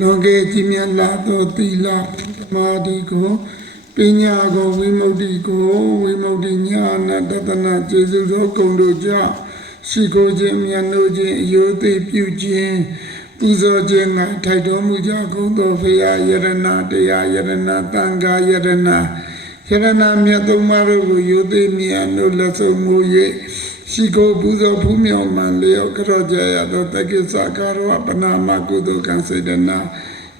လောကေကြီးမြတ်လာသောသီလသမာဓိကိုပညာကိုဝိမု ക്തി ကိုဝိမု ക്തി ညာနာတတနာကျေစုသောဂုဏ်တို့ကြောင့်ရှိခိုးခြင်းမြတ်လို့ခြင်းအယုသိပြုခြင်းပူဇော်ခြင်းငါထိုက်တော်မူကြကုန်သောဖရာယရဏတရားယရဏသံဃာယရဏမြတ်သုံးပါးတို့ကိုယုသိမြတ်လို့လက်ဆုံးမူ၍ရှိခိုးပူဇော်ဖူးမြော်မှန်လျော့ကြောကြရသောတက္ကိစ္စကာရောပနာမကုသိုလ်ကံစေတနာ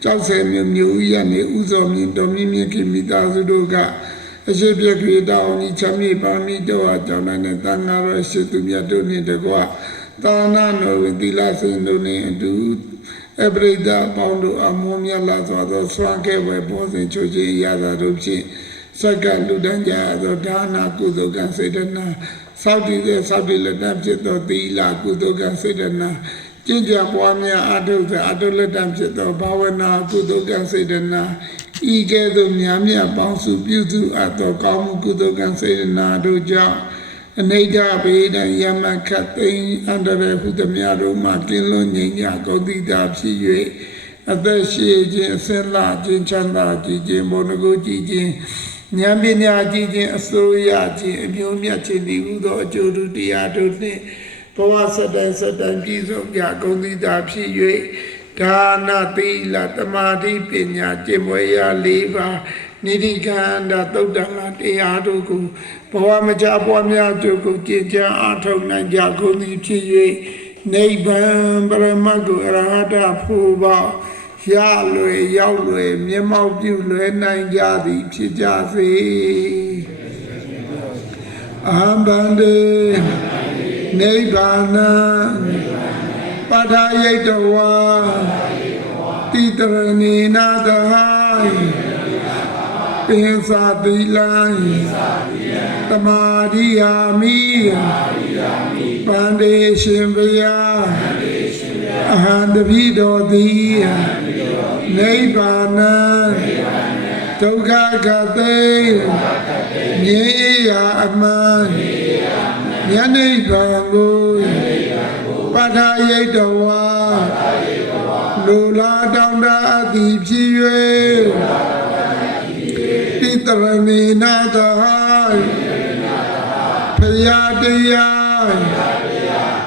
ကြောက်ဆယ်မျိုးဥရနေဥဇော်မြင့်တော်မြင့်မြတ်ခင်မိသားစုတို့ကအရှိပြခေတောင်းဤချမ်းမြေပါမီတော်အကြောင်းနဲ့တန်ဃာတော်ရှိသူမြတ်တို့နှင့်တကွသာနာတော်ဝိသီလစိန်တို့နှင့်အတူအပရိဒပေါင်းတို့အမွန်မြတ်လာစွာသောဆွမ်းခဲ့ဝဲပေါ်စဉ်ချိုးခြင်းရတာတို့ဖြင့်စက္ကလူတန်းကြသောဒါနာကုသိုလ်ကံစေတနာသောတိတဲ့သောတိလက်တံဖြစ်သောသီလကုသိုလ်ကံစေတနာကျင့်ကြံပွားများအထုလက်တံဖြစ်သောဘာဝနာကုသိုလ်ကံစေတနာဤကဲ့သို့များများပေါင်းစုပြုစုအပ်သောကောင်းမှုကုသိုလ်ကံစေတနာတို့ကြောင့်အနိဒဘေဒံယမခတ်သိမ်းအန္တရာယ်ဟုသမျှတို့မှကင်းလွတ်ငြိမ်းချဂုဏ်တိတာဖြစ်၍အသက်ရှိခြင်းအစင်လာခြင်းချမ်းသာခြင်းဘုံကိုကြည်ခြင်းဉာဏ်ပညာကြည်ခြင်းအစိုးရခြင်းအမျိုးမြတ်ခြင်းဒီဟုသောအကျိုးတရားတို့နှင့်ဘဝစတိုင်ပြည့်စုံကြဂုဏ်တိတာဖြစ်၍ဒါနသီလသမာဓိပညာကျင့်ဝဲရာ၄ပါးနိတိကန္တသုတ်တံတရားတို့ကိုဘဝမကြပွားများတို့ကိုကျင့်ကြံအားထုတ်နိုင်ကြကုန်သည်ဖြစ်၍နိဗ္ဗာန်ပရမတ်ကိုအရဟတဖို့ပါရလွယ်ရောက်လွယ်မျက်မှောက်ပြုလွယ်နိုင်ကြသည်ဖြစ်ကြစေအဟံဗန္တေနိဗ္ဗာနံပထာယိတဝါတိတရဏီနာသဟိပိသာသီလံသမာဓိယာမိပန္တေရှင်ဘုရားအဟံတပိတော်သည်နိဗ္ဗာနံဒုက္ခကတိငြိမ်းရာအမှန်ယနိဗ္ဗာန်ကိုပထာယိတဝါလူလာတောင်းတအပ်သည်ဖြစ်၍တိတရဏီနာသဟဖယားတရား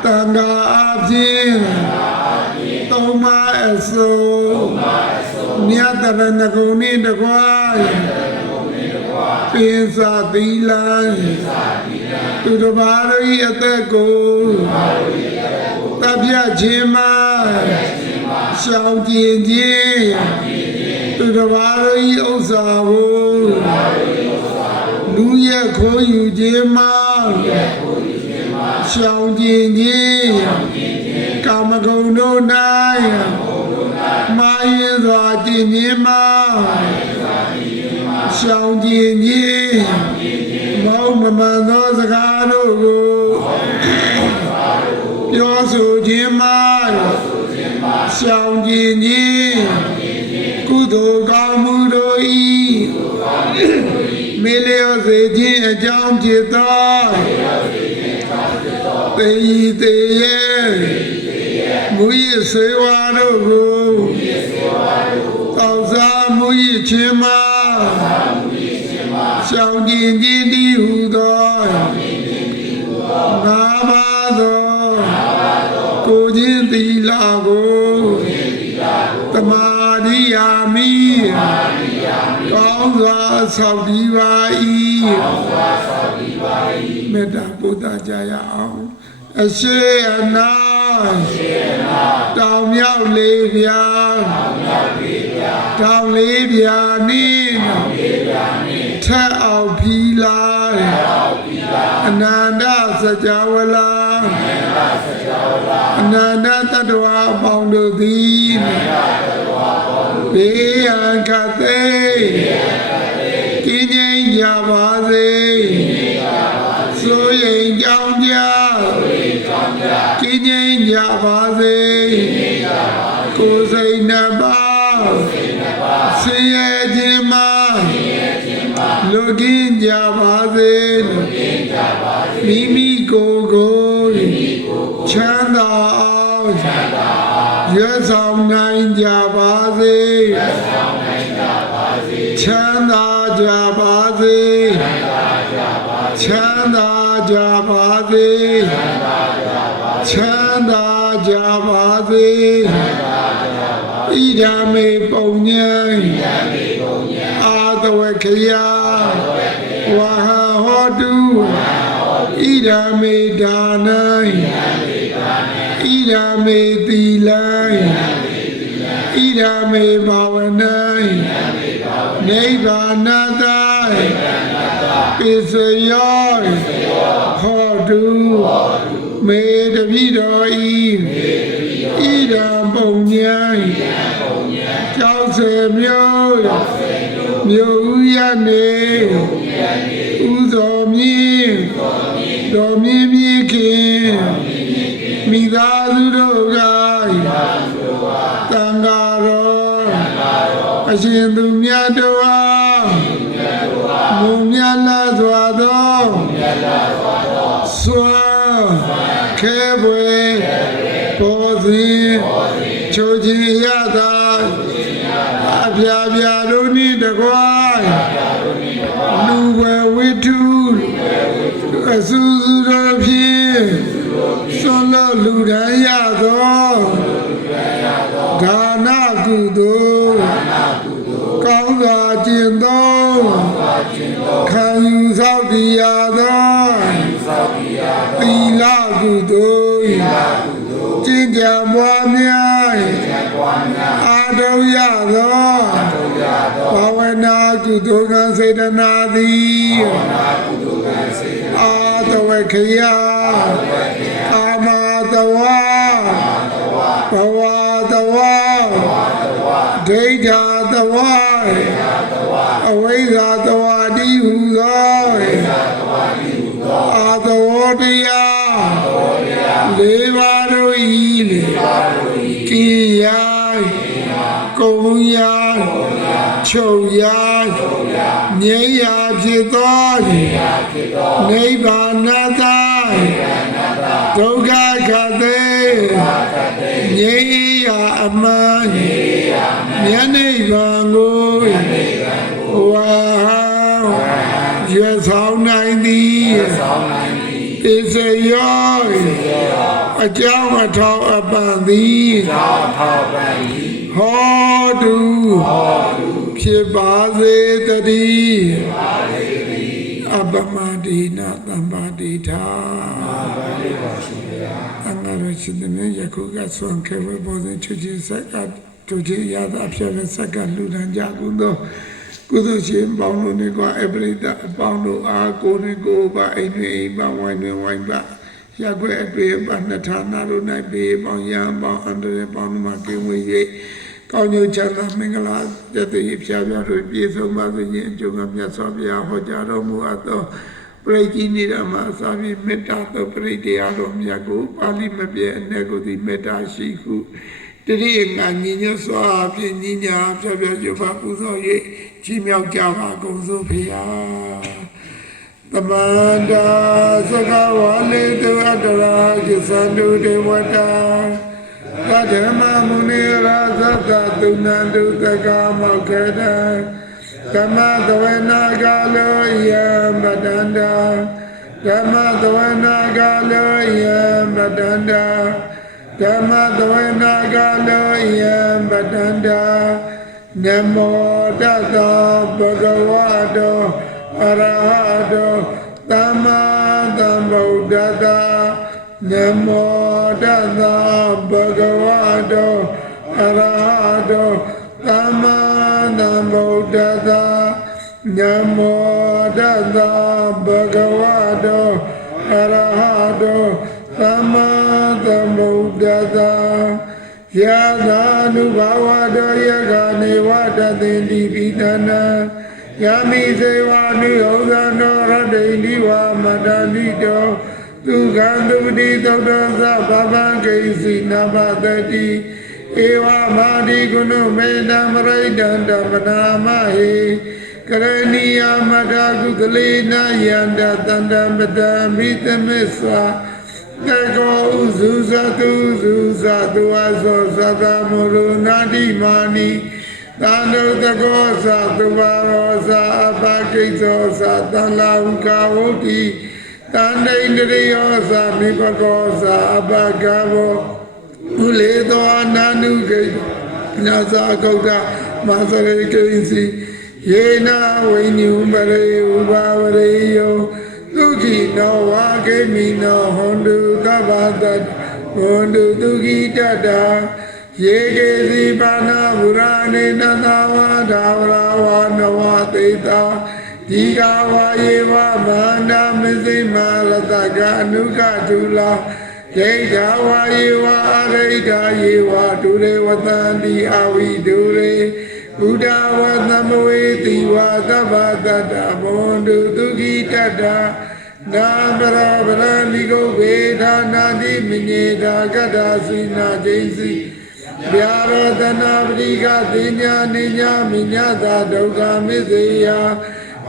တန်ခါအဖြစ်သုံးပါအစိုးမြတ်တရဏဂုဏ်နှင့်တကွာပိစသီလံသူတစ်ပါးတို့၏အသက်ကိုတပ်ဖြတ်ခြင်းမှရှောင်ကျဉ်ခြင်းသူတစ်ပါးတို့၏ဥစ္စာကိုလူရဲ့ခိုးယူခြင်းမှရှောင်ကျဉ်ခြင်းကာမဂုဏ်တို့၌မာရင်စွာကျင့်ခြင်းမှရှောင်ကျဉ်ခြင်းမုံမမှန်သောစကားတို့ကိုပြောဆိုခြင်းမှရှောင်ကျဉ်ခြင်းကုသိုလ်ကောင်းမှုတို့၏မေလျော့စေခြင်းအကြောင်းဖြစ်သောသေဤသေရဲ့မူ၏စေဝါတို့ကိုတောက်စားမူ၏ခြင်းမှရှောင်ကျဉ်ခြင်းတည်းဟူသောငါးပါးသောကိုယ်ချင်းသီလကိုသမာဓိယာမိကောင်းစွာဆောက်တည်ပါ၏မေတ္တာပို့သကြရအောင်အရှိအနာတောင်မြောက်လေးပြာတောင်လေးပြာနှင့်ထက်အောင်ဖီလာအနန္တစကြဝဠာအနန္တတတ္တဝါအပေါင်းတို့သည်ဘေးရန်ခတ်သိကင်းငြိမ်းကြပါစေစိုးရိမ်ကြောင်းကြကင်းငြိမ်းကြပါစေကိုယ်စိတ်နှစ်ပါးဆင်းရဲခြင်းမှလွတ်ကင်းကြပါစေမိမိကိုယ်ကို ချမ်းသာအောင်ရွတ်ဆောင်နိုင်ကြပါစေချမ်းသာကြပါစေချမ်းသာကြပါစေချမ်းသာကြပါစေဣဒာမေပုံညံအာတဝခယဝါဟောတုဣဒာမေဒါနံဣဒာမေသီလံဣဒာမေဘာဝနံနိဗ္ဗာနတပိစယောဟောတုမေတပိတော်ဤဣဒံပုံညံကြောက်စေမျိုးမြို့ဥရနေဥဇော်မြင့်တော်မြင့်မြင့်ခင်မိသားစုတို့ကတန်ဃာတော်အရှင်သူမြတ်တို့အားမုံမြတ်လာစွာသောစွာခဲပွဲပေါ်စဉ်ချိုးခြင်းရသာအပြာပြာတို့နှင့်တကွာလူဝဲဝိထုအစူစူတော်ဖြင့်ဆွမ်းလို့လူဒန်းရသောဒါနကုသိုလ်ကောင်းစွာကျင့်သောခံယူဆောက်တည်ရသောသီလကုသိုလ်ကျင့်ကြံပွားများအာထုံရသောဘာဝနာကုသိုလ်ကံစေတနာသည်အာတဝခယအာမတဝဘဝတဝဒိဋ္ဌာတဝအဝိဇ္ဇာတဝတိဟုသောအာတဝတရားလေးပါးတို့ဤကိယာကုံယာချုပ်ယာငြိမ်းရာဖြစ်သောနိဗ္ဗာန်တဒုက္ခခတေငြိမ်းရာအမှန်မြတ်နိဗ္ဗာန်ကိုဝါရွယ်ဆောင်နိုင်သည်ဣစေယောအကြောင်းအထောက်အပံ့သည်ဟောတုဖြစ်ပါစေတည်းအပမတိနာသံပါတိထာအငါရရှိတဲ့ယခုကဆွမ်းခဲဘောဇင်ချွချစက်ကတို့ချရတာဖြစ်တဲ့စက်ကလူတန်းကြကုန်သောကုသိုလ်ရှင်ပေါင်းတို့နဲ့ကအပရိသအပေါင်းတို့အားကိုယ်နဲ့ကိုယ်ပါအိမ်တွင်အိမ်ပါဝိုင်းတွင်ဝိုင်းပါရက်ွယ်အတွေ့ပါနှစ်ဌာနတို့၌ပေပေါင်းရန်ပေါင်းအန္တရာယ်ပေါင်းတို့မှာကင်းဝေး၍ကောင်းကျိုးချမ်းသာမင်္ဂလာတည်တည်ဖြာဖြာတို့ပြည့်စုံပါစေခြင်းအကျိုးကမြတ်စွာဘုရားဟောကြားတော်မူအပ်သောပရိကြီးနိဒာမအစာဖြင့်မေတ္တာသောပရိတရားတော်မြတ်ကိုပါဠိမပြည့်အ내ကိုသည်မေတ္တာရှိခုတတိယငါညီညွတ်စွာဖြင့်ညီညာဖြာဖြာကျပါပူဇော်၍ကြီးမြောက်ကြပါကုန်စို့ဖေဟာသမန္တာသကဝါလေတုအတ္တရာကိသန္တုဒေဝတာသဓမ္မမုနိရာသတ္တသုဏန္တုသကမောခေတံဓမ္မသဝေနာကလောယံပတန္တာဓမ္မသဝေနာကလောယံပတန္တာဓမ္မသဝေနာကလောယံပတန္တာနမောတတဗုဒ္ဓဝါတောအရဟတောသမ္မာသမ္ဗုဒ္ဓတနမောတတဗုဒ္ဓဝါတောအရဟတောသမ္မာသမ္ဗုဒ္ဓတနမောတတဗုဒ္ဓဝါတောအရဟတောသမ္မာသမ္ဗုဒ္ဓတယသာနုဘာဝတောယကနေဝတသိတိပိတနာယမိစေဝနုဥဒ္ဒနောရတ္တိနိဝမတန္တိတောသူကံသူတိသုတ္တသဗဗံကိစီနဘတတိဧဝမာတိကုဏမေတ္တမရိတံဓမ္မနာမဟေကရဏီယမတ္တကုသလေနယန္တတန္တံပတံမိသမစ္ဆာ တေကောဥစုသတုစုသတုဝါသောသတ္တမောရနာတိမာနိသာနုတကောသတုဝါရောသအပကိသောသတံလာဝကဝုတိတန္တိန္ဒရိယောသမိပကောသအပကဘောဥလေသောအနန္နုဂိညာသာဂௌတမသရေကိစီယေနာဝိညုပရေဥပဝရေယောဒုက္ခိနောဝါဂေမိနောဟွန်တုသဗ္ဗတတဟွန်တုဒုက္ခိတတယေကေစီပါဏဗုရာနေနသဝါဒါဝရဝနဝသေတာဒီဃဝါယေဝမန္တမစိမာလတကအနုကထုလာဒိဋ္ဌဝါယေဝအရိဋ္ဌယေဝဒုရေဝတံတိအဝိဒုရေဘုဒ္ဓဝသမဝေတိဝသဗ္ဗတတ္တဘွန်တုဒုက္ခိတတ္တနာမရောဗရဏိကုဝေဒနာတိမညေတာကတ္တစိနာဒိစီဗျာရောတနာပတိကသိညာနိညာမိညာသာဒုက္ခမစ္စေယ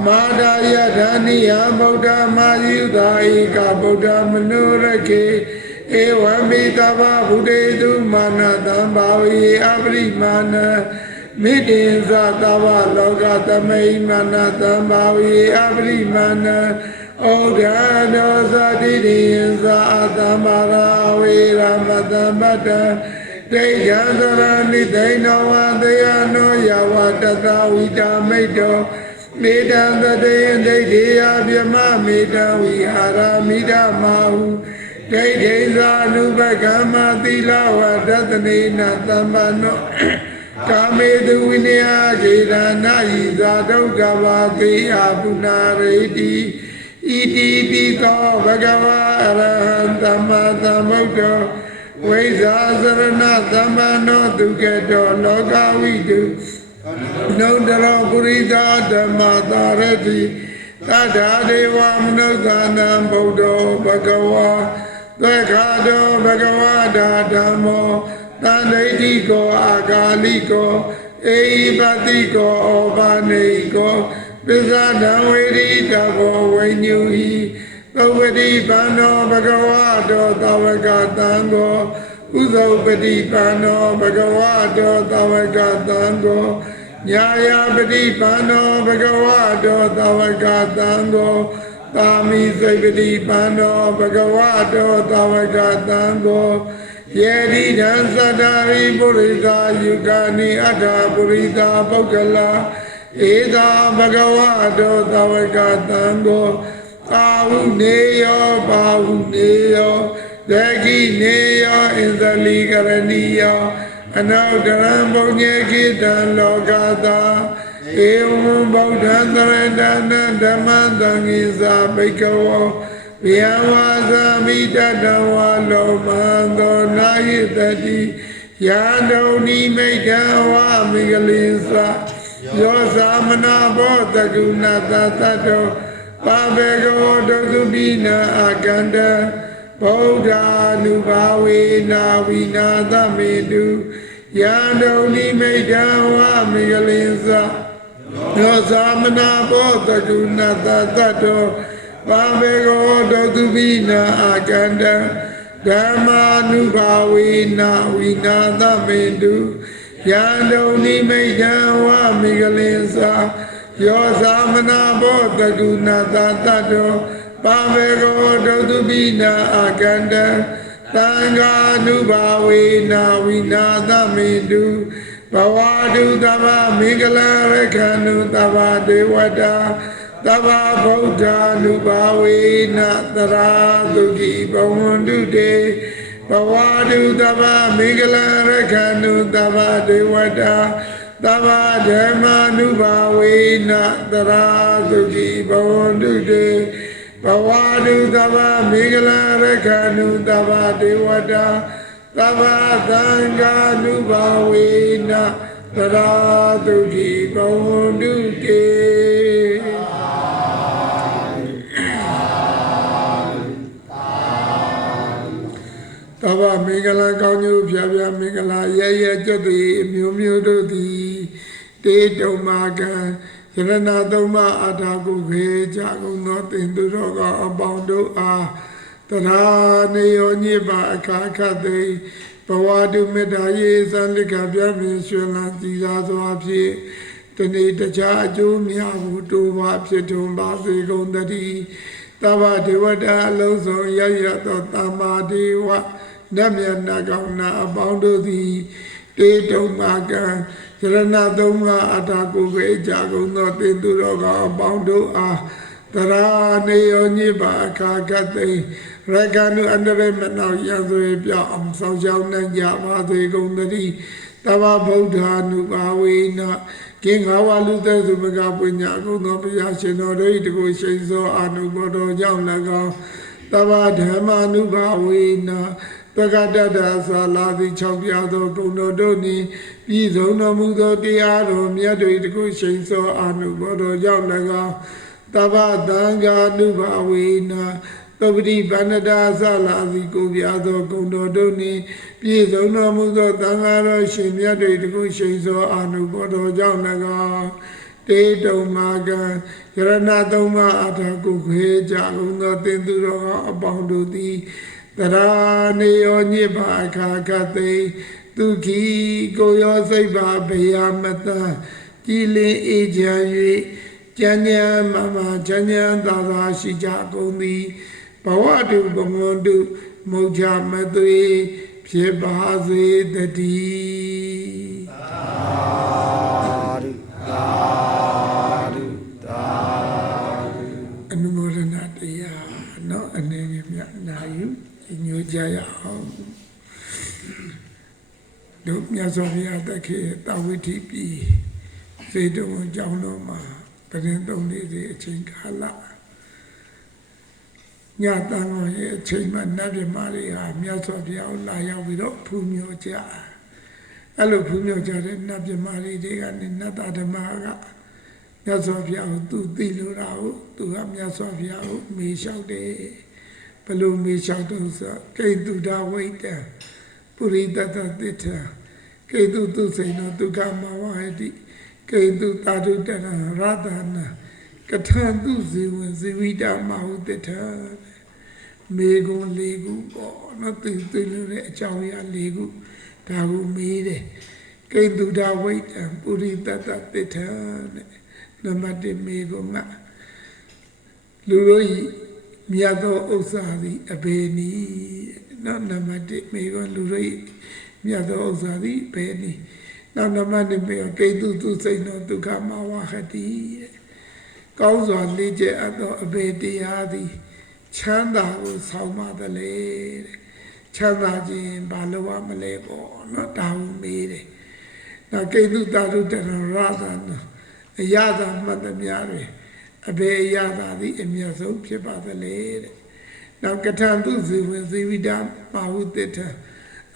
မာဒယဓာနိယဗုဒ္ဓမာယုသာဧကဗုဒ္ဓမနုရခေဧဝံမိတဗ္ဗဗုဒ္ဓေတုမာနတံဘာဝေအပရိမာဏမိတေဇာတဗ္ဗလောကသမိမာနတံဘာဝေအပရိမာဏဩဒနောသတိတိယံသာအတ္တမရာဝေရမတံပတ္တတေယံသရဏိဒိနောဝသေယနောယဝတတဝိတာမိတ်တောမေတံသတေယဒိဋ္ဌိယပြမမေတံဝိဟာရမိဒမာဟုဒိဋ္ဌိသာနုပကမ္မသီလဝတတနေနသမ္ပနောကာမေတုဝိနယကေရဏဤသာဒုက္ခဝသေအပုနာရေတိဣတိပိသောဘဂဝါအရဟံသမ္မာသမ္ဗုဒ္ဓောဝိဇာစရဏသမ္မနောဒုက္ခတောလောကဝိတုနုဒရောပုရိသဓမ္မသာရတိသတ္ထာဒေဝမနုဿာနံဗုဒ္ဓောဘဂဝါသက္ခတောဘဂဝါဒါဓမ္မောတန္တိတိကောအာဂါလိကောအေဟိပတိကောဩဘာနေကောပိဇာဒံဝေရိတဘောဝိညူဟိသဝတိပန္နောဘဂဝါတောသဝကတံကောဥဇုပတိပန္နောဘဂဝါတောသဝကတံကောညာယပတိပန္နောဘဂဝါတောသဝကတံကောသာမိစိပတိပန္နောဘဂဝါတောသဝကတံကောယေတိဒံသတ္တရိပုရိသယုဂာနိအတ္ထပုရိသပုဂ္ဂလာဧသာဘဂဝါတောသဝကတံကောပါဟုနေယောပါဟုနေယောဒဂိနေယောဣန္ဒလီကရဏီယောအနုတ္တရံဘုညေကိတံလောကသာဧဝံဗုဒ္ဓံသရတနာဓမ္မံသံဃိသာဘိကဝောဗျံဝါသမိတတဝါလောမံသောနာယိတတိယာဒုန်ိမိတ်တံဝါမိကလိသယောသမနာဘောတကုဏတတတောပါဘေကောဒုသုပိနာအကန္တဗုဒ္ဓ ानु ဘာဝေနာဝိနာသမေတုယံဒုန်ိမိတ်တံဝါမိကလိသယောသမနာဘောတကုဏတတတောပါဘေကောဒုသုပိနာအကန္တဓမ္မာနုဘာဝေနာဝိနာသမေတုယံဒုန်ိမိတ်တံဝါမိကလိသယောသမနာဘောတကုဏတတတောပါဘေကောဒုသုပိနာအကန္တသံဃာနုဘာဝေနာဝိနာသမေတုဘဝတုတဗ္ဗမင်္ဂလရခဏုတဗ္ဗဒေဝတာတဗ္ဗဗုဒ္ဓ ानु ဘာဝေနတရာတုတိဘဝန္တုတေဘဝတုတဗ္ဗမင်္ဂလရခဏုတဗ္ဗဒေဝတာတဗ္ဗဓမ္မာနုဘာဝေနတရာတုတိဘဝန္တုတေဘဝတုတဗ္ဗမင်္ဂလရခဏုတဗ္ဗဒေဝတာတဗ္ဗသံဃာနုဘာဝေနတရာတုတိဘဝန္တုတေတဗ္ဗမင်္ဂလာကောင်းကျိုးဖြာဖြာမင်္ဂလာရရကြွသည်အမျိုးမျိုးတို့သည်တေတုံမာကံယရဏသုံးပါးအာထာကုခေကြကုန်သောတင်သူတော်ကအပေါင်းတို့အား Tara neonye ba akakate Bawadu medaye sanlika byami shwela tizazo apye Tane tacha jo miyavu toba apye tomba se gondari Taba devada loso yaya to tama dewa Namya nagauna abondo di Te tomaka Sarana tomga atako ve jago no tenduroga abondo ah Tara neonye ba akakate Rakanu andere menau yanzwe pya am sao xiao nan ya ba zwe gong dari Taba Buddha nu ba we na King hawa lu te su mega punya gong no pya shin no rei de ko shin so anu bo do jiao la ga Taba Dhamma nu ba we na Tagadada sa la di chao pya do gong no do ni Pi zong no mu do tia do mya doi de ko shin so anu bo do jiao la ga Taba Danga nu ba we na Tobri Banada Zalazi Gobiado Gondo Doni, Piezo no Mudo Tangaro, Shimia de Gushizo, Anu Bodo Janaga, Te Domaga, Yaranadoma Ataku, Jaguno Tenduro, Abondo di, Tarane Onyeba Kakate, Tuki, Goyoseba, Bayamata, Chile Ejaye, Janya Mama, Janya Dada Shijagondi, Bawadu Bongondu Moja Madri Pyebazi Dadi Anumodanatiya no Anemia Nayu in your Jaya Dupia Sofia Dake Tawiti Pi Sedo Jaunoma Parentoni de Chinkala Nyatano ye Chima Nabi Maria, Miasofia, Laya, without Pumio Jar. Hello, Pumio Jar, Nabi Maria, and Nata de Maga. Yasofia, to Dilurao, to Amiasofia, me shout de Palo me shout, came to the waiter, Purita Dita, came to say no to Gamma, came to Tadu Radana. Katandu ziwa ziwida mahudeta Mego legu nothing to the Chawia legu Tagu made came to the weight and put it at the turn Namade Mego Ma Luroi Miado Osadi Abeni not Namade Mego Luroi Miado Osadi Penny now Namade Mego came to say no to Kama Wahati Goes on Lige at the Abediadi, Chanda was Salma the lady, Chanda Jin, Balawa Malebo, not down made it. Now came to Tadu Radan, a Yada Madamiari, a Bay Yada the Emiaso, Chipa the lady. Now Katandu with the Vidam, Mahuteta,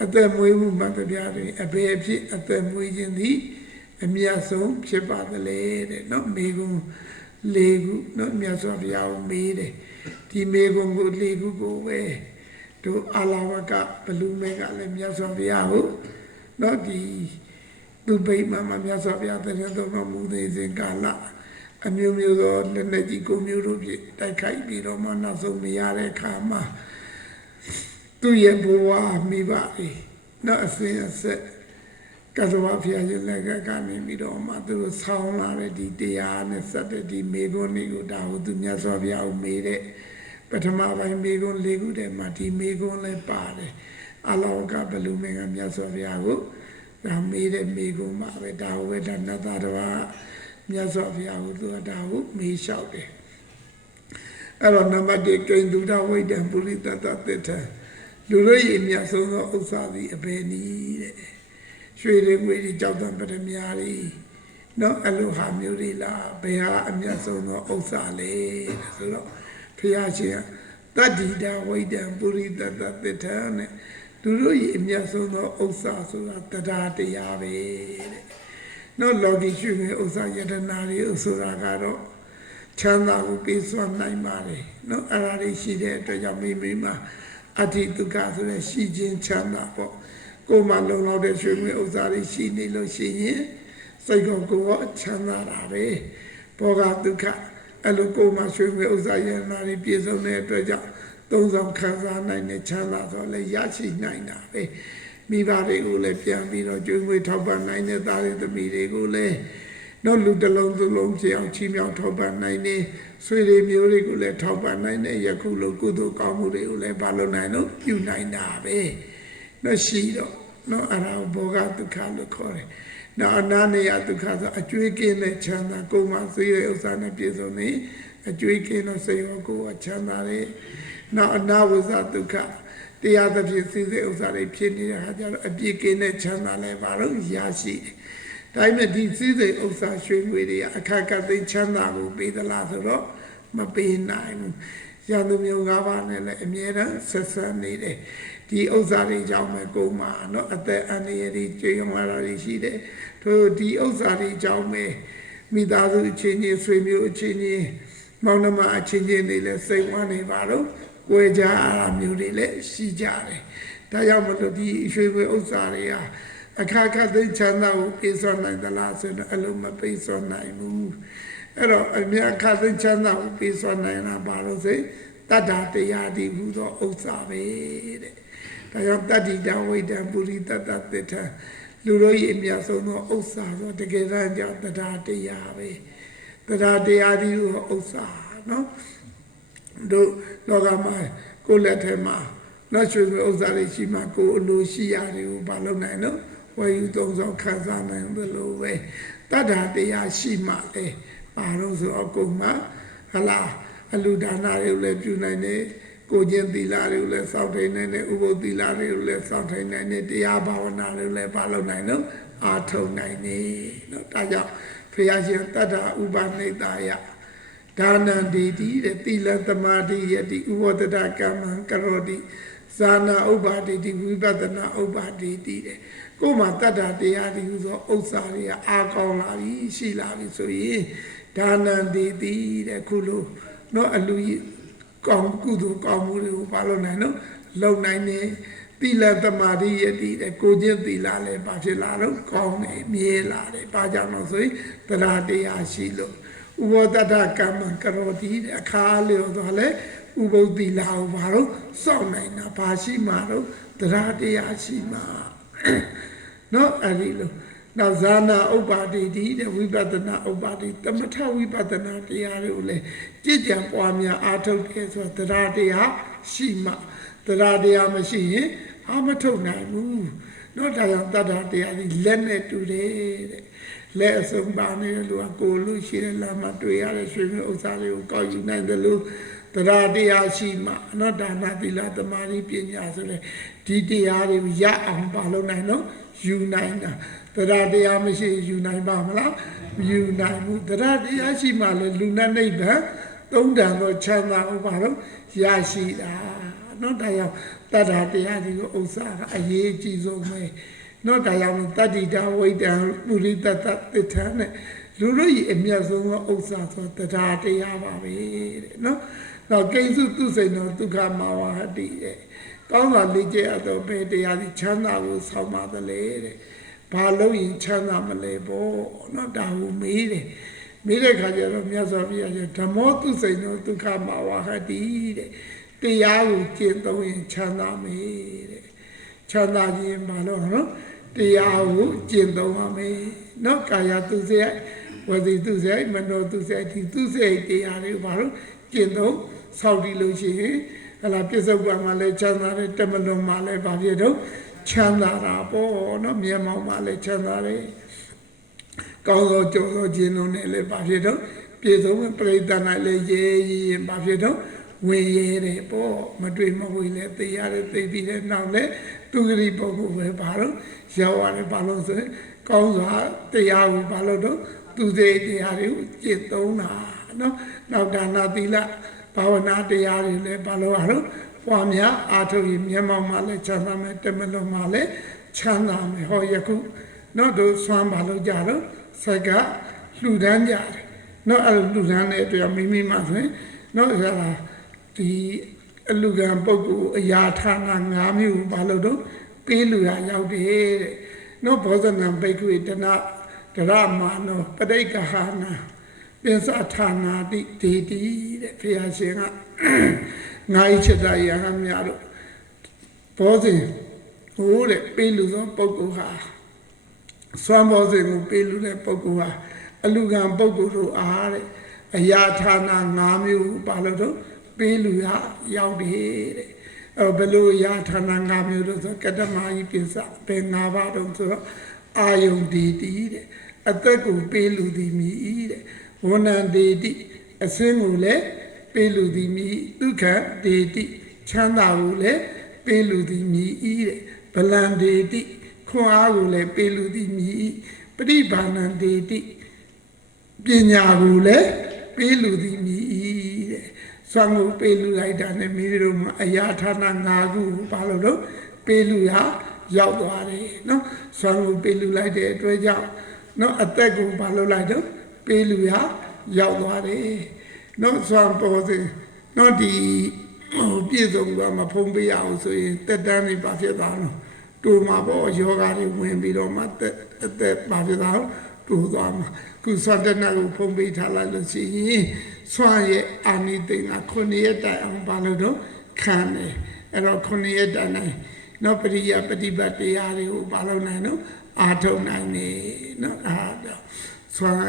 at them we Madamiari, a baby at them we in the Emiaso, Chipa the lady, not Mego. Legu, not Miasofia made the Mego good Legu go away to Alawaka, Palumega, Miasofia, not the Dubai Mamma Miasofia, the Redoma Mudes in Gala, a Mumudo, the Netico Murubi, the Kaibi Romana, so Miare Kama 2 years Boa, Mivari, not a thing said. Kasawafia like a mido, mother sound already, Diana, Saturday, Mego, Nego, Dow, Dunya Sofia made it, but a Mava Mego, Lego, de Mati, Mego, Le Pare, Alaga, Baluming, and Yasofia, thou made a Mego, Mave, Dow, with another Yasofia, do a Dow, me shout it. I don't know what they came to that way, then put it at that time. Luri in Yasono Osadi, a penny. Shredding with each other, but a miari. No aloha murila, Bea, and Yasono Osale, Piacia. That did our way down, Puri that the turn. Luri in Yasono Osasu, Tadate Yave. No logi sugar, Osayatanari, Usuragaro. Chanda would be some naimari. No Arari she there to Yamima. Ati to Gaza, she jin Chanda for. Go my long of the sugar, Osari, she nilo she. So go Chanda Rare. Poga to cat. A loco my sugar, Osayanari, Pies on their treasure. သုံးဆောင်ခံစားနိုင်တဲ့ချမ်းသာဆိုလည်းရရှိနိုင်တာပဲမိဘတွေကိုလည်းပြန်ပြီးတော့ကျွေးမွေးထောက်ပံ့နိုင်တဲ့သားတွေသမီးတွေကိုလည်းတော့လူတစ်လုံးတစ်လုံးဖြစ်အောင်ချီးမြှောက်ထောက်ပံ့နိုင်တဲ့ဆွေတွေမျိုးတွေကိုလည်းထောက်ပံ့နိုင်တဲ့ယခုလိုကုသိုလ်ကောင်းမှုတွေကိုလည်းဘာလို့နိုင်လို့ပြုနိုင်တာပဲတော့ရှိတော့နော်အရာဘောဂဒုက္ခလို့ခေါ်တယ်နော်အနာနေယဒုက္ခဆိုအကျွေးကင်းတဲ့ချမ်းသာကိုယ်မှာသိတဲ့ဥစ္စာနဲ့ပြည့်စုံနေအကျွေးကင်းတော့စိတ်ရောကိုယ်ကချမ်းသာတယ်နော်အနာဝိဇ္ဇဒုက္ခတရားသဖြင့်သိတဲ့ဥစ္စာတွေဖြစ်နေတဲ့ဟာကြတော့အပြည့်ကင်းတဲ့ချမ်းသာလည်းဘာလို့ရရှိတယ်ဒါပေမဲ့ဒီသိတဲ့ဥစ္စာရွှေငွေတွေကအခက်အခဲသိချမ်းသာကိုပေးသလားဆိုတော့မပေးနိုင်ဘူးရန်သူမျိုး၅ပါးနဲ့လည်းအမြဲတမ်းဆက်ဆံနေတယ်ဒီဥစ္စာတွေကြောင့်ပဲကိုယ်မှာနော်အသက်အန္တရာယ်တွေကြေုံလာတာရှိတယ်တို့ဒီဥစ္စာတွေကြောင့်ပဲမိသားစုအချင်းချင်းဆွေမျိုးအချင်းချင်းမောင်နှမအချင်းချင်းတွေလည်းစိတ်ဝမ်းနေပါတော့ဝေကြအားမျိုးတွေလည်းရှိကြတယ်ဒါကြောင့်မလို့ဒီရွှေငွေဥစ္စာတွေကအခါခါသိချမ်းသာကိုပေးစွမ်းနိုင်သလားဆိုတော့အလုံးမပေးစွမ်းနိုင်ဘူးအဲ့တော့အမြတ်ခါသိချမ်းသာကိုပေးစွမ်းနိုင်တာဘာလို့ဆိုတတ္တာတရားဒီဟူသောဥစ္စာပဲတဲ့ဒါကြောင့်တတ္တိတဝိတံပုရိတတ္တသစ္စာလူတို့ရဲ့အမြတ်ဆုံးသောဥစ္စာဆိုတကယ်တမ်းကြောင့်တတ္တာတရားပဲတတ္တာတရားဒီဟူသောဥစ္စာနော်တို့လောကမှာကိုယ်လက်ထဲမှာနောက်ရွှေဥစ္စာတွေရှိမှကိုယ်အလိုရှိရတယ်ကိုဘာလုပ်နိုင်လို့ဝယ်ယူသုံးဆောင်ခံစားနိုင်တယ်လို့ပဲတတ္တာတရားရှိမှလေပါတော့ဆိုအကုန်မှာဟလာအလူဒါနတွေကိုလည်းပြုနိုင်တယ်ကိုကျင့်သီလတွေကိုလည်းစောင့်ထိုင်နိုင်တယ်ဥပုသ်သီလတွေကိုလည်းစောင့်ထိုင်နိုင်တယ်တရားဘာဝနာတွေကိုလည်းဘာလုပ်နိုင်လို့အားထုတ်နိုင်တယ်နော်ဒါကြောင့်ဘုရားရှင်တတ္တာဥပနိတ္တယဒါနံဒေတိတဲ့သီလသမာဓိယတိဥဝတ္တကမ္မံကရောတိဇာနာဥပ္ပါဒိတိဝိပဿနာဥပ္ပါဒိတိတဲ့ကိုယ်မှာတတ္တတရားဒီဟူသောဥစ္စာတွေကအားကောင်းလာပြီရှိလာပြီဆိုရင်ဒါနံဒေတိတဲ့ခုလိုနော်အလူကြီးကောင်းကုသိုလ်ကောင်းမှုတွေကိုဘာလို့နိုင်တော့လုံနိုင်တယ်သီလသမာဓိယတိတဲ့ကိုကျင့်သီလလည်းဘာဖြစ်လာတော့ကောင်းတယ်မြဲလာတယ်ဘာကြောင့်လဲဆိုရင်တရားတရားရှိလို့ဥပဒတကမ္မကရောတိအခါလျော်သွားလဲဥပုသ္တိလာကိုဘာလို့စောင့်နိုင်တာဘာရှိမှတော့တရားတရားရှိမှနော်အဲ့ဒီလိုနောက်ဇာနာဥပ္ပါဒိတိတဲ့ဝိပဿနာဥပ္ပါဒိသမထဝိပဿနာတရားတွေကိုလည်းကြည်ကြံပွားများအားထုတ်တယ်ဆိုတော့တရားတရားရှိမှတရားတရားမရှိရင်အားမထုတ်နိုင်ဘူးနော်ဒါကြောင့်တတ္တတရားဒီလက်နဲ့တူတယ်တဲ့လက်အစုံပါနေတဲ့လူကကိုလူရှိတဲ့လာမှတွေ့ရတဲ့ရွှေမျိုးဥစ္စာတွေကိုကောက်ယူနိုင်တယ်လို့တရားတရားရှိမှနော်ဒါနသီလသမာဓိပညာဆိုတဲ့ဒီတရားတွေရအောင်ပါလို့နိုင်တော့ယူနိုင်တာတရားတရားမရှိယူနိုင်ပါမလားမယူနိုင်ဘူးတရားတရားရှိမှလည်းလူနဲ့နိဗ္ဗာန်သုံးတန်သောချမ်းသာကိုပါလို့ရရှိတာနော်ဒါကြောင့်တတ္တာတရားဒီကိုဥစ္စာကအရေးအကြီးဆုံးပဲနော်ဒါကြောင့်တတ္တိတဝိတံပုရိတတ္တသစ္စာနဲ့လူတို့ရဲ့အမြတ်ဆုံးသောဥစ္စာဆိုတရားတရားပါပဲတဲ့နော်တော့ကိဉ္စုသူစိန်တော်ဒုက္ခမာဝဟတိတဲ့ကောင်းစွာလေ့ကျင့်ရတော့ဘယ်တရားဒီချမ်းသာကိုဆောင်ပါသလဲတဲ့ဘာလို့ရင်ချမ်းသာမလဲပေါ့နော်ဒါကိုမေးတယ်မေးတဲ့ခါကျတော့မြတ်စွာဘုရားကဓမ္မောသူစိန်တော်ဒုက္ခမာဝဟတိတဲ့တရားကိုကျင့်သုံးရင်ချမ်းသာမယ်တဲ့ချမ်းသာခြင်းဘာလို့နော်တရားကိုကျင့်သုံးရမယ်နော်ကာယသူစိတ်ဝစီသူစိတ်မနောသူစိတ်ဒီသူစိတ်တရားတွေဘာလို့ကျင့်သုံးဆောက်တည်လို့ရှိရင်ဟလာပြစ္ဆုတ်ပံမှာလည်းချမ်းသာတယ်တမလွန်မှာလည်းဘာဖြစ်တော့ချမ်းသာတာပေါ့နော်မျက်မှောက်မှာလည်းချမ်းသာတယ်ကောင်းသောကြောသောခြင်းတို့နဲ့လည်းဘာဖြစ်တော့ပြေဆုံးပြိတ္တနာလည်းရဲရင်ဘာဖြစ်တော့ဝင်ရဲတယ်ပေါ့မတွေ့မဝေလည်းသိရတယ်သိပြီးတဲ့နောက်လည်းသူဂရိပုဂ္ဂိုလ်ပဲဘာလို့ရောက်ရတယ်ဘာလို့ဆိုရင်ကောင်းစွာတရားကိုဘာလို့တော့သူစိတ်တရားတွေကိုကျင့်သုံးတာနော်နောက်ဒါနသီလဘာဝနာတရားတွေလည်းဘာလို့အားလို့ပွားများအားထုတ်ရင်မျက်မှောက်မှာလည်းချမ်းသာမယ်တမလွန်မှာလည်းချမ်းသာမယ်ဟောယခုနော်တို့ဆွမ်းဘာလို့ကြတော့ဆက်ကလှူဒန်းကြတယ်နော်အဲ့လှူဒန်းတဲ့အတွက်မိမိမှဆိုရင်နော်ဆရာဒီအလူကံပုဂ္ဂိုလ်အရာဌာန၅မျိုးဘာလို့တော့ပေးလူရရောက်တယ်တဲ့နော်ဘောဇနံဘိက္ခွေတနဒရမာနောပဋိက္ခဟာနာပင်စဌာနာတိဒေတိတဲ့ဘုရားရှင်က ငါးချစ်တာရဟန်းများတို့ဘောဇင်ဟိုတဲ့ပေးလူသောပုဂ္ဂိုလ်ဟာစွမ်းဘောဇင်ကိုပေးလူတဲ့ပုဂ္ဂိုလ်ဟာအလူကံပုဂ္ဂိုလ်တို့အားတဲ့အရာဌာန၅မျိုးပါလို့တော့ပေးလူရရောက်တယ်တဲ့ဘယ်လိုအရာဌာန၅မျိုးလို့ဆိုကတ္တမဟိပိစဘယ်၅ပါးတော့ဆိုတော့အာယုန်ဒီတိတဲ့အသက်ကိုပေးလူသည်မြည်တဲ့ဝဏ္ဏဒေတိအစင်းကိုလည်းပေးလူသည်မြည်ဒုက္ခဒေတိချမ်းသာကိုလည်းပေးလူသည်မြည်တဲ့ဗလံဒေတိခွန်အားကိုလည်းပေးလူသည်မြည်ပရိဘာဏံဒေတိပညာကိုလည်းပေးလူသည်မြည်တဲ့ဆွမ်းကိုပေးလူလိုက်တာနဲ့မိတို့မှာအရာဌာန၅ခုဘာလို့တော့ပေးလူရရောက်သွားတယ်နော်ဆွမ်းကိုပေးလူလိုက်တဲ့အတွက်ကြောင့်နော်အသက်ကိုဘာလို့လိုက်တော့ပေးလူရရောက်သွားတယ်နော်ဆွမ်းပေါ်စေနော်ဒီပြည့်စုံသွားမှာဖုံးပေးရအောင်ဆိုရင်တက်တန်းနေပါဖြစ်သွားတော့တူမှာပေါ့ယောဂါတွေဝင်ပြီးတော့မှအသက်ပါဖြစ်သွားတူသွားမှာခုဆွမ်းတနတ်ကိုဖုံးပေးထားလိုက်လို့ရှိရင်ဆွမ်းရဲ့အာနိသင်္က9ရက်တိုင်အောင်ဘာလို့တော့ခံတယ်အဲ့တော့9ရက်တိုင်နိုင်နော်ပရိယပฏิပတ်တရားတွေကိုဘာလို့နိုင်တော့အာထုတ်နိုင်နေနော်အားတော့ဆွမ်း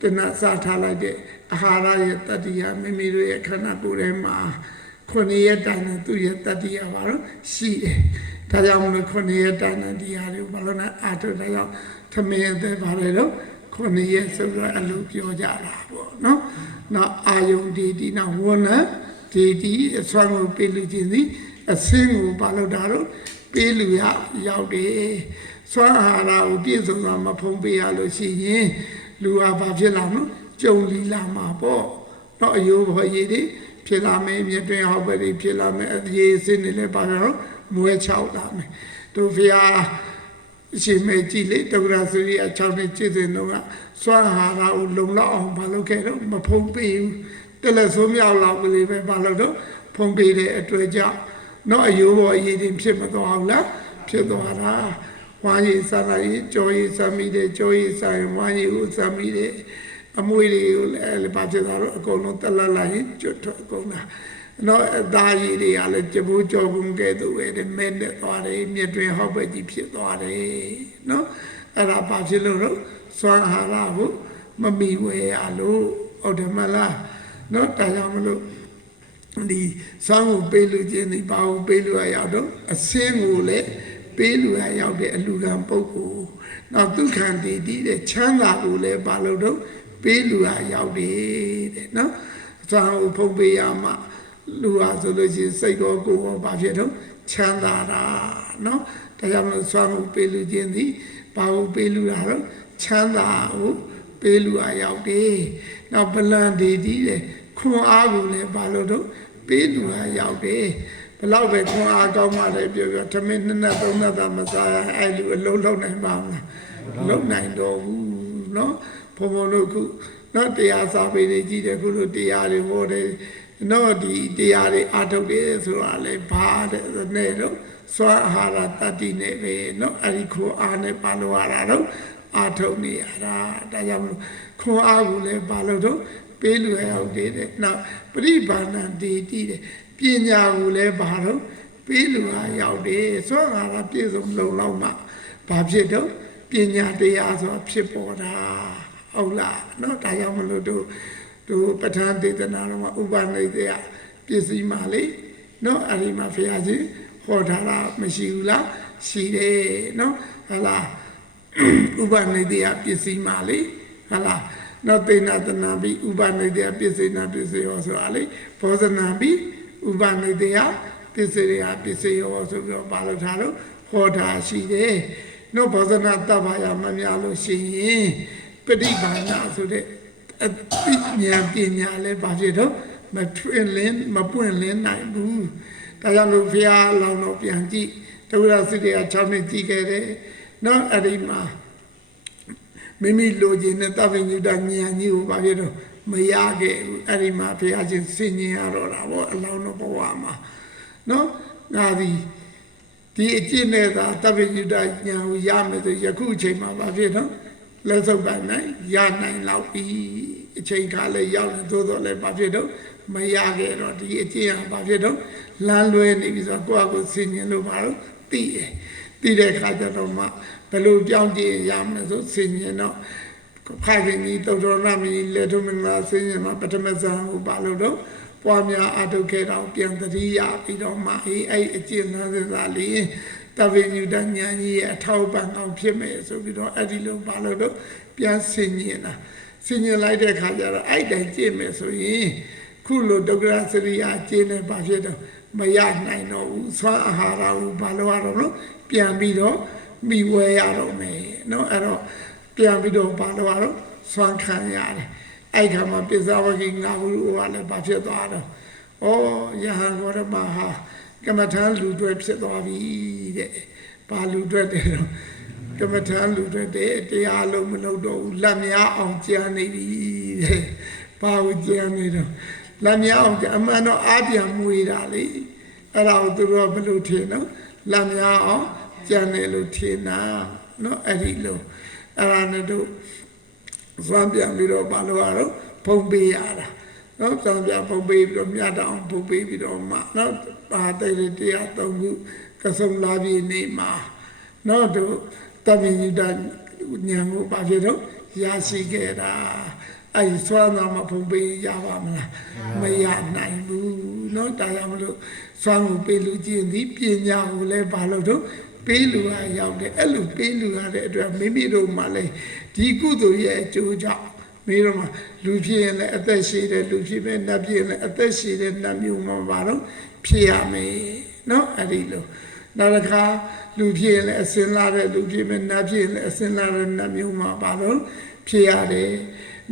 တဏှာစားထားလိုက်တဲ့အာဟာရရဲ့တတ္တိယမိမိတို့ရဲ့ခန္ဓာကိုယ်ထဲမှာ9ရက်တိုင်နဲ့သူ့ရဲ့တတ္တိယပါတော့ရှိတယ်ဒါကြောင့်မလို့9ရက်တိုင်နဲ့တရားတွေကိုဘာလို့လဲအာထုတ်တယ်ကြောင့်သမင်းတဲ့ပါလေတော့9ရက်ဆိုတော့အလိုပြောကြတာပေါ့နော်နောက်အာယုန်ဒီဒီနောက်ဝဏ္ဏဒီဒီအဆွမ်းကိုပေးလူခြင်းသည်အစင်းကိုဘာလို့တာတော့ပေးလူရရောက်တယ်ဆွမ်းအာဟာရကိုပြည့်စုံစွာမဖုံးပေးရလို့ရှိရင်လူဟာဘာဖြစ်လာမလို့ကြုံလီလာမှာပေါ့တော့အယိုးဘော်ရည်တွေဖြစ်လာမယ်မြတ်တွင်ဟောက်ပဲတွေဖြစ်လာမယ်အရေးစင်းနေလဲပါတော့မွဲချောက်လာမယ်တို့ဖျားရှင်မေကြည့်လေတက္ကရာစရိယ6နှစ်ကျင့်စဉ်တော့စွမ်းဟာရကိုလုံလောက်အောင်မလုပ်ခဲ့တော့မဖုံးပေးဘူးတလက်ဆိုးမြောက်လောက်ကလေးပဲမလုပ်တော့ဖုံးပေးတဲ့အတွက်ကြောင့်တော့အယိုးဘော်အရေးတင်ဖြစ်မသွားဘူးလားဖြစ်သွားတာဝါရီစာရီကြောရီစာမိတဲ့ကြောရီစာရင်ဝါရီကိုစာမိတဲ့အမွေတွေကိုလည်းဘာဖြစ်သွားတော့အကုန်လုံးတက်လာလိုက်ရင်ကျွတ်ထွက်အကုန်လားနော်အသားရည်တွေကလည်းကြဘိုးကြောကုန်ကဲ့သို့ပဲမဲနဲ့သွားတယ်မြက်တွင်ဟောက်ပဲကြီးဖြစ်သွားတယ်နော်အဲ့ဒါဘာဖြစ်လို့တော့စွမ်းဟာရကိုမမီဝဲရလို့ဟုတ်တယ်မလားနော်ဒါကြောင့်မလို့ဒီစွမ်းကိုပေးလူခြင်းဒီဘာကိုပေးလူရရောက်တော့အစင်းကိုလည်းပေးလူရရောက်တဲ့အလူကံပုဂ္ဂိုလ်နောက်ဒုက္ခတိတိတဲ့ချမ်းသာကိုလည်းဘာလို့တော့ပေးလူရရောက်တယ်တဲ့နော်စွမ်းကိုဖုံးပေးရမှာလူဟာဆိုလို့ရှိရင်စိတ်တော်ကိုယ်ဟောဘာဖြစ်တော့ချမ်းသာတာနော်ဒါကြောင့်မလို့စွမ်းကိုပေးလူခြင်းသည်ဘာကိုပေးလူတာတော့ချမ်းသာကိုပေးလူအားရောက်တယ်နောက်ဗလံဒေတိတဲ့ခွန်အားကိုလည်းဘာလို့တော့ပေးလူအားရောက်တယ်ဘလောက်ပဲခွန်အားကောင်းမှလည်းပြောထမင်း2နှစ်3နှစ်သာမစားရအဲ့လူအလုံးလုံးနိုင်ပါမလားလုံးနိုင်တော့ဘူးနော်ဘုံဘုံတို့ခုနော်တရားစာပေတွေကြည့်တယ်ခုလိုတရားတွေဟောတယ်နော်ဒီတရားတွေအာထုတ်တယ်ဆိုတာလေဘာတဲ့နဲ့တော့စွမ်းအာဟာရတတ္တိနဲ့ပဲနော်အဲ့ဒီခွန်အားနဲ့ပါလို့ရတာတော့အာထုတ်နေရတာဒါကြောင့်မလို့ခွန်အားကိုလည်းပါလို့တော့ပေးလူရောက်တယ်တဲ့နောက်ပရိဘာဏံဒေတိတဲ့ပညာကိုလည်းပါတော့ပေးလူရောက်တယ်စွမ်းအာဟာရပြည့်စုံလုံလောက်မှဘာဖြစ်တော့ပညာတရားဆိုဖြစ်ပေါ်တာဟုတ်လားနော်ဒါကြောင့်မလို့တို့ပဋ္ဌာန်းဒေသနာတော်မှာဥပနိဒေယပစ္စည်းမှလေနော်အဲ့ဒီမှာဘုရားရှင်ဟောထားတာမရှိဘူးလားရှိတယ်နော်ဟာလားဥပနိဒေယပစ္စည်းမှလေဟာလားနော်သေနာတနာပိဥပနိဒေယပစ္စေနာပစ္စယောဆိုတာလေဘောဇနာပိဥပနိဒေယပစ္စရိယပစ္စယောဆိုပြီးတော့ပါလို့ထားတော့ဟောတာရှိတယ်နော်ဘောဇနာတပ္ပယမများလို့ရှိရင်ပฏิဘာနာဆိုတဲ့အသိဉာဏ်ပညာလည်းဘာဖြစ်တော့မပွင့်လင်းနိုင်ဘူးဒါကြောင့်လို့ဘုရားအလောင်းတော်ပြန်ကြည့်တဝိရစိတ္တရာ6နှစ်ကြည့်ခဲ့တယ်နော်အဲ့ဒီမှာမိမိလိုချင်တဲ့သဗ္ဗညုတဉာဏ်ကြီးကိုဘာဖြစ်တော့မရခဲ့ဘူးအဲ့ဒီမှာဘုရားရှင်ဆင်ញင်ရတော့တာပေါ့အလောင်းတော်ဘဝမှာနော်ငါဒီအကျင့်နဲ့သာသဗ္ဗညုတဉာဏ်ကိုရမယ်ဆိုယခုအချိန်မှာဘာဖြစ်တော့လက်စုပ်ပိုင်းနိုင်ရနိုင်လောက်ပြီအချိန်ခါလဲရောက်နေသို့တော့လည်းဘာဖြစ်တော့မ မရခဲ့တော့ဒီအကျင့်ဟာဘာဖြစ်တော့လမ်းလွဲနေပြီဆိုတော့ကိုယ့်အကိုဆင်ញင်လို့ပါတော့သိတယ်သိတဲ့ခါကျတော့မှဘယ်လိုပြောင်းကြည့်ရမလဲဆိုဆင်ញင်တော့ခိုင်ခင်ကြီးတော်တော်နာမီလက်ထုံးမင်္ဂလာဆင်ញင်မှာပထမဇန်ကိုပါလို့တော့ပွားများအထုတ်ခဲ့တော့ပြန်သတိရပြီးတော့မှအဲ့အကျင့်လမ်းစဉ်သာလေးတပည့်ညူတဉာဏ်ကြီးရဲ့အထောက်ပံ့အောင်ဖြစ်မယ်ဆိုပြီးတော့အဲ့ဒီလိုပါလို့တော့ပြန်ဆင်ញင်တာဆင်ញင်လိုက်တဲ့ခါကျတော့အဲ့တိုင်းကြည့်မယ်ဆိုရင်ခုလိုဒုက္ခစရိယာကျင်းနေပါဖြစ်တော့မရနိုင်တော့ဘူးဆွမ်းအာဟာရကိုဘာလို့ရတော့လို့ပြန်ပြီးတော့မိဝဲရတော့မယ်နော်အဲ့တော့ပြန်ပြီးတော့ဘာလို့ရတော့ဆွမ်းခံရတယ်အဲ့ခါမှာပိဿဝဂိငါဘူးဟိုကလည်းဘာဖြစ်သွားတော့ဩယဟန်ကောရမဟာကမ္မထာလူတွေဖြစ်သွားပြီတဲ့ဘာလူတွေတဲ့တော့ကမ္မထာလူတွေတဲ့တရားလုံးမလုပ်တော့ဘူးလက်များအောင်ကြံနေပြီတဲ့ဘာကိုကြံနေတော့လက်များအောင်ကြံအမှန်တော့အားပြန်မွေတာလေအဲ့ဒါကိုသူတို့ဘယ်လိုထင်နော်လက်များအောင်ကြံနေလို့ထင်တာနော်အဲ့ဒီလိုအဲ့ဒါနဲ့တို့စွမ်းပြန်ပြီးတော့ဘာလို့ရတော့ဖုံးပေးရတာနော်စွမ်းပြန်ဖုံးပေးပြီးတော့မြတ်တောင်ဖုံးပေးပြီးတော့မှနော်ပါတဲ့တရားသုံးခုကစုံလာပြီးနေမှာနော်တို့တပည့်ညဉာဏ်ကိုဘာဖြစ်တော့ရရှိခဲ့တာအဲ့စွမ်းသာမဖုံးပေးရပါမလားမရနိုင်ဘူးနော်ဒါကြောင့်မလို့စွမ်းကိုပေးလူချင်းသည်ပညာကိုလည်းဘာလို့တော့ပေးလူဟာရောက်တယ်အဲ့လိုပေးလူရတဲ့အတွက်မိမိတို့မှလည်းဒီကုသိုလ်ရဲ့အကျိုးကြောင့်မိတို့မှလူဖြစ်ရင်လည်းအသက်ရှိတယ်လူဖြစ်ပဲနတ်ဖြစ်ရင်လည်းအသက်ရှိတဲ့နတ်မျိုးမှပါတော့ဖြစ်ရမယ်နော်အဲ့ဒီလိုနောက်တစ်ခါလူဖြစ်ရင်လည်းအစင်လာတဲ့လူဖြစ်ပဲနတ်ဖြစ်ရင်လည်းအစင်လာတဲ့နတ်မျိုးမှပါတော့ဖြစ်ရတယ်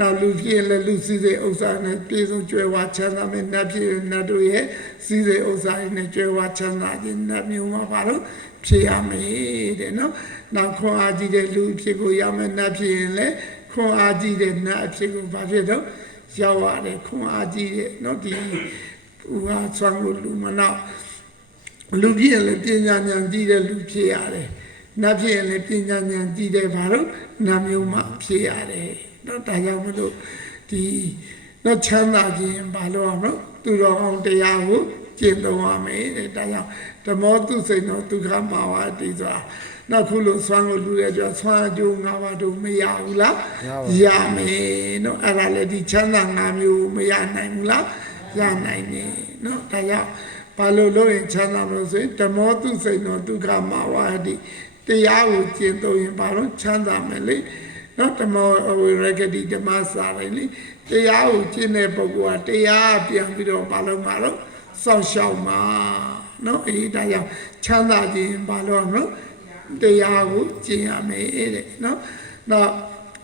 နောက်လူဖြစ်ရင်လည်းလူစည်းစိမ်ဥစ္စာနဲ့ပြည်စုံကြွယ်ဝချမ်းသာမယ်နတ်ဖြစ်ရင်နတ်တို့ရဲ့စည်းစိမ်ဥစ္စာနဲ့ကြွယ်ဝချမ်းသာခြင်းနတ်မျိုးမှပါတော့ဖြစ်ရမယ်တဲ့နော်နောက်ခွန်အားကြီးတဲ့လူဖြစ်ကိုရမယ်နတ်ဖြစ်ရင်လည်းခွန်အားကြီးတဲ့နတ်အဖြစ်ကိုဘာဖြစ်တော့ရောက်ရတယ်ခွန်အားကြီးတဲ့နော်ဒီဟိုဟာဆွမ်းကိုလူမနာလူဖြစ်ရင်လည်းပညာဉာဏ်ကြီးတဲ့လူဖြစ်ရတယ်နတ်ဖြစ်ရင်လည်းပညာဉာဏ်ကြီးတဲ့ဘာလို့နတ်မျိုးမှဖြစ်ရတယ်နော်ဒါကြောင့်မလို့ဒီတော့ချမ်းသာခြင်းဘာလို့အောင်လို့သူတော်ကောင်းတရားကိုကျင့်သုံးရမယ်တဲ့ဒါကြောင့်ဓမ္မောတုစိတ်တော်ဒုက္ခမာဝတိဆိုတာနောက်ခုလို့ဆွမ်းကိုလူတဲ့အတွက်ဆွမ်းအကျိုး၅ပါးတို့မရဘူးလားရမယ်နော်အဲ့ဒါလည်းဒီချမ်းသာ၅မျိုးမရနိုင်ဘူးလားရနိုင်တယ်နော်ဒါကြောင့်ဘာလို့လို့ရင်ချမ်းသာမလို့ဆိုရင်ဓမ္မောတုစိတ်တော်ဒုက္ခမာဝတိတရားကိုကျင့်သုံးရင်ဘာလို့ချမ်းသာမယ်လေနော်ဓမ္မောဝိရကတိဓမ္မစာရင်လေတရားကိုကျင့်တဲ့ပုဂ္ဂိုလ်ကတရားပြန်ပြီးတော့ဘာလို့မှာတော့စောင့်ရှောက်မှာနော်အေးဒါကြောင့်ချမ်းသာခြင်းဘာလို့နော်တရားကိုကျင့်ရမယ်တဲ့နော်နောက်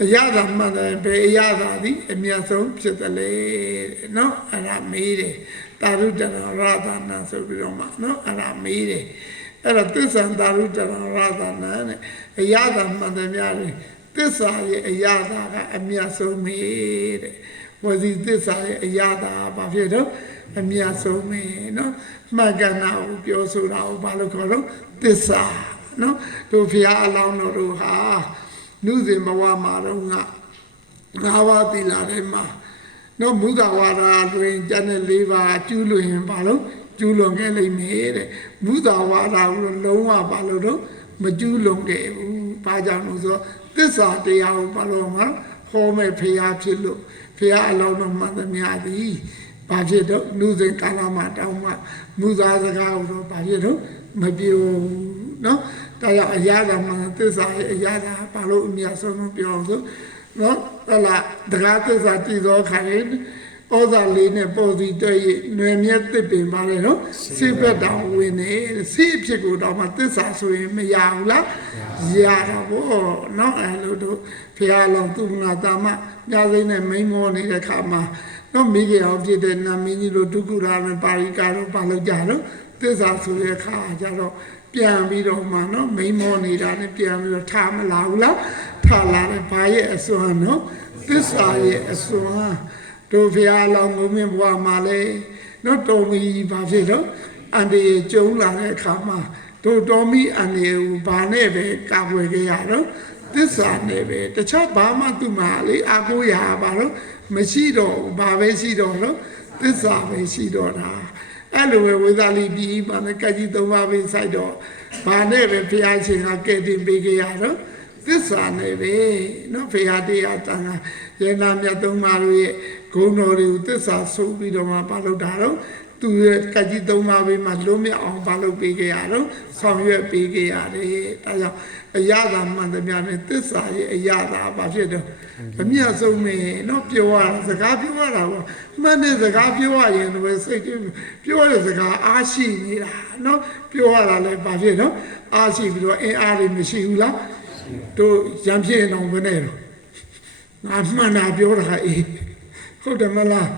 အရသာမှန်တယ်ဘယ်အရသာသည်အမြတ်ဆုံးဖြစ်တယ်လေတဲ့နော်အဲ့ဒါမေးတယ်တာရုတ္တရရသနာဆိုပြီးတော့မှနော်အဲ့ဒါမေးတယ်အဲ့ဒါသစ္စာတာရုတ္တရရသနာနဲ့အရသာမှန်တယ်များတယ်သစ္စာရဲ့အရသာကအမြတ်ဆုံးမေးတဲ့ဝစီသစ္စာရဲ့အရသာဘာဖြစ်တော့အမြတ်ဆုံးမေးနော်မှတ်ကနာကိုပြောဆိုတာကိုဘာလို့ခေါ်တော့သစ္စာနော်တို့ဖျားအလောင်းတော်တို့ဟာနုစဉ်ဘဝမှာတော့ငါးပါးသီလထဲမှာနော်မုဒ္ဒဝါဒတွင်ကျန်တဲ့၄ပါးကျူးလွန်ရင်ဘာလို့ကျူးလွန်ခဲ့လိမ့်မယ်တဲ့မုဒ္ဒဝါဒကိုလုံးဝဘာလို့တော့မကျူးလွန်ခဲ့ဘူးဘာကြောင့်လို့ဆိုသစ္စာတရားကိုဘာလို့မှာဟောမဲ့ဖျားဖြစ်လို့ဖျားအလောင်းတော်မှသမျှသည်ဘာဖြစ်တော့နုစဉ်ကာလမှာတောင်းမှမူသားစကားကိုတော့ဘာဖြစ်တော့မပြောနော်ဒါကြောင့်အရာသာမှာသစ္စာရဲ့အရာသာဘာလို့အမြတ်ဆုံးပြောဆိုနော်ဟလာတကားသစ္စာတည်သောခါရင်ဩဇာလေးနဲ့ပေါ်စီတွေ့ရနွယ်မြတ်သစ်ပင်ပါလေနော်စိတ်ဘက်တောင်ဝင်နေစိတ်အဖြစ်ကိုတော့မှသစ္စာဆိုရင်မရဘူးလားရတာပေါ့နော်အဲ့လိုတို့ဖះလောင်သူနာတာမညာစိမ့်နဲ့မိန်မောနေတဲ့ခါမှာနော်မိခင်အောင်ဖြစ်တဲ့နာမင်းကြီးတို့ဒုက္ခရာနဲ့ပါရိကာတို့ပါလို့ကြတော့သစ္စာဆိုတဲ့ခါကျတော့ပြန်ပြီးတော့မှနော်မိန်မောနေတာနဲ့ပြန်ပြီးတော့ထားမလာဘူးလားထားလာတယ်ဘာရဲ့အစွမ်းနော်သစ္စာရဲ့အစွမ်းတို့ဖះလောင်ငုံမြင့်ဘဝမှာလေနော်တော်မီဘာဖြစ်တော့အန်ဒီကျုံလာတဲ့အခါမှာတို့တော်မီအန်ဒီကိုဘာနဲ့ပဲကာကွယ်ခဲ့ရတော့သစ္စာနဲ့ပဲတခြားဘာမှသူ့မှာလေအာကိုရာပါတော့မရှိတော့ဘာပဲရှိတော့နော် သစ္စာပဲရှိတော့တာအဲ့လိုပဲဝိသလိပြီးမှလည်းကကြီးသုံးပါးပဲစိုက်တော့ဘာနဲ့ပဲဘုရားရှင်ကကဲတင်ပေးကြရတော့သစ္စာနဲ့ပဲနော်ဘုရားတရားတန်ခါရေနာမြတ်သုံးပါးတို့ရဲ့ဂုဏ်တော်တွေကိုသစ္စာဆိုပြီးတော့မှဘာလို့တာတော့သူရဲ့ကကြီးသုံးပါးပဲမှလွတ်မြောက်အောင်ဘာလို့ပေးကြရတော့ဆောင်ရွက်ပေးကြရတယ်ဒါကြောင့်အရာသာမှန်သမျှနဲ့သစ္စာရဲ့အရာသာဘာဖြစ်တော့အမြတ်ဆုံးပဲနော်ပြောရတာစကားပြောရတာပေါ့မှန်တဲ့စကားပြောရရင်လည်းစိတ်ပြောတဲ့စကားအားရှိနေတာနော်ပြောရတာလည်းဘာဖြစ်နော်အားရှိပြီးတော့အင်းအားတွေမရှိဘူးလားတို့ရံဖြစ်အောင်ဘယ်နဲ့တော့ငါမှန်တာပြောတာအေးဟုတ်တယ်မလား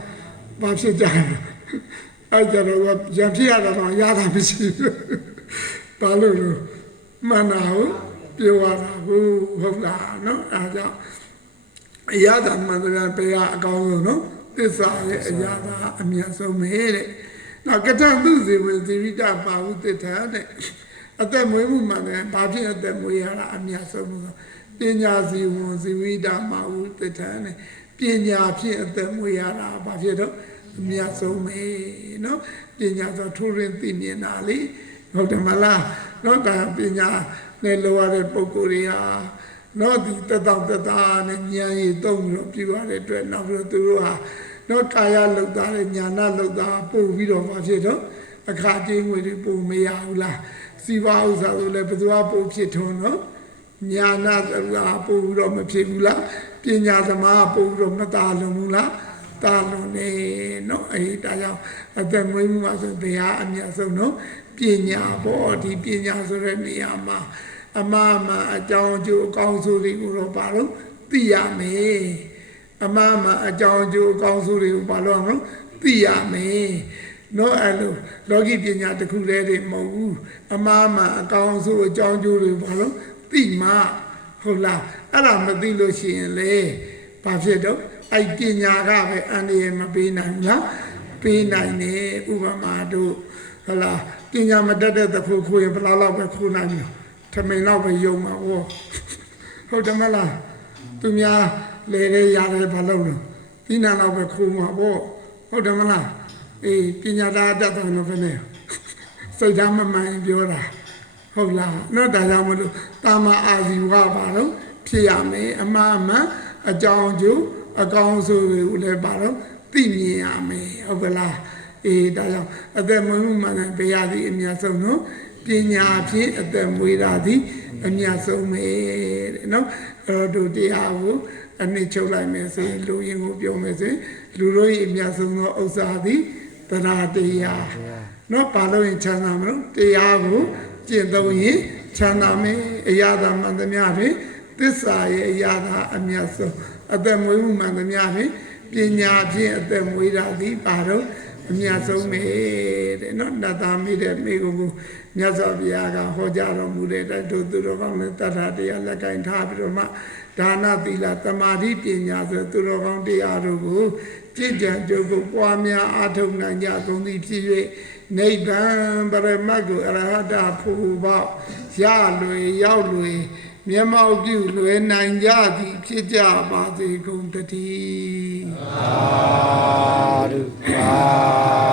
ဘာဖြစ်ကြလဲအဲ့ကြတော့ရံဖြစ်ရတာတော့ရတာမရှိဘူးဘာလို့လဲမှန်တာဟုတ်ပြောရတာဟုတ်လားနော်အားကြောင့်အရာသာမှန်တယ်ဘယ်ကအကောင်းဆုံးနော်သစ္စာရဲ့အရာသာအမြတ်ဆုံးပဲတဲ့နောက်ကထသူဇေဝဇိရိတပါဟုတ္ထတဲ့အသက်မွေးမှုမှန်တယ်ဘာဖြစ်အသက်မွေးရတာအမြတ်ဆုံးလို့ပညာစီဝန်ဇိဝိတပါဟုတ္ထနဲ့ပညာဖြင့်အသက်မွေးရတာဘာဖြစ်တော့အမြတ်ဆုံးပဲနော်ပညာဆိုထိုးရင်းသိမြင်တာလေဟုတ်တယ်မလားနော်ဒါပညာနဲ့လောရတဲ့ပုဂ္ဂိုလ်တွေဟာနော်ဒီတတောတတာနဲ့ဉာဏ်ရည်သုံးပြီးတော့ပြရတဲ့အတွက်နောက်ပြီးတော့သူတို့ဟာနော်ကာယလောက်တာနဲ့ညာနာလောက်တာပို့ပြီးတော့ဘာဖြစ်တော့အခါကျင်းငွေတွေပို့မရဘူးလားစီပါဥစ္စာဆိုလည်းဘယ်သူကပို့ဖြစ်ထုံးနော်ညာနာဆိုတာပို့ပြီးတော့မဖြစ်ဘူးလားပညာသမားပို့ပြီးတော့မတာလွန်ဘူးလားတာလွန်နေနော်အဲဒီဒါကြောင့်အသက်မွေးမှုမှာဆိုဘယ်ဟာအမြတ်ဆုံးနော်ပညာပေါ့ဒီပညာဆိုတဲ့နေရာမှာအမှားမှအကြောင်းအကျိုးအကောင်းဆိုတွေကိုတော့ဘာလို့သိရမယ်အမှားမှအကြောင်းအကျိုးအကောင်းဆိုတွေကိုဘာလို့အောင်သိရမယ်နော်အဲ့လိုလောကီပညာတစ်ခုတည်းတွေမဟုတ်ဘူးအမှားမှအကောင်းဆိုအကြောင်းအကျိုးတွေဘာလို့သိမှဟုတ်လားအဲ့ဒါမသိလို့ရှိရင်လေဘာဖြစ်တော့အဲ့ပညာကပဲအန္တရာယ်မပေးနိုင်ဘူးလားပေးနိုင်တယ်ဥပမာတို့ဟုတ်လားပညာမတတ်တဲ့တခုခိုးရင်ဘယ်လောက်ပဲခိုးနိုင်မလဲထမင်းတော့ပဲယုံမှာဟောဟုတ်တယ်မလားသူများလေလေရတယ်ဘာလို့လဲဒီနာတော့ပဲခိုးမှာပေါ့ဟုတ်တယ်မလားအေးပညာသားတတ်တယ်လို့ပဲနေစိတ်ဓာတ်မမှန်ပြောတာဟုတ်လားနော်ဒါကြောင့်မလို့တာမအာဇီဝပါတော့ဖြစ်ရမယ်အမှားမှအကြောင်းကျိုးအကောင်းဆိုတွေကိုလည်းပါတော့သိမြင်ရမယ်ဟုတ်ကလားအေးဒါကြောင့်အသက်မွေးမှုမှန်တယ်ဘယ်ရသည်အများဆုံးနော်ပညာဖြင့်အသက်မွေးတာသည်အမြတ်ဆုံးပဲတဲ့နော်အဲ့တော့တို့တရားကိုအနှစ်ချုပ်လိုက်မယ်ဆိုရင်လူရင်းကိုပြောမယ်ဆိုရင်လူတို့ရဲ့အမြတ်ဆုံးသောဥစ္စာသည်တရားတရားနော်ဘာလို့ရင်ချမ်းသာမလို့တရားကိုကျင့်သုံးရင်ချမ်းသာမယ်အရာသာမှန်သမျှဖြင့်သစ္စာရဲ့အရာသာအမြတ်ဆုံးအသက်မွေးမှုမှန်သမျှဖြင့်ပညာဖြင့်အသက်မွေးတာသည်ပါတော့အမြတ်ဆုံးပဲတဲ့နော်နတ်သားမိတဲ့မိကိုမြတ်စွာဘုရားကဟောကြားတော်မူတဲ့တို့သူတော်ကောင်းနဲ့တတ်တာတရားလက်ကင်ထားပြီးတော့မှဒါနသီလသမာဓိပညာဆိုသူတော်ကောင်းတရားတို့ကိုကြည်ကြံကြုတ်ကိုပွားများအားထုတ်နိုင်ကြကုန်သည်ဖြစ်၍နိဗ္ဗာန်ပရမတ်ကိုအရဟတဖို့ပေါရလွေရောက်လွေမျက်မှောက်ပြုလွယ်နိုင်ကြသည်ဖြစ်ကြပါစေကုန်တည်းသာဓုသာ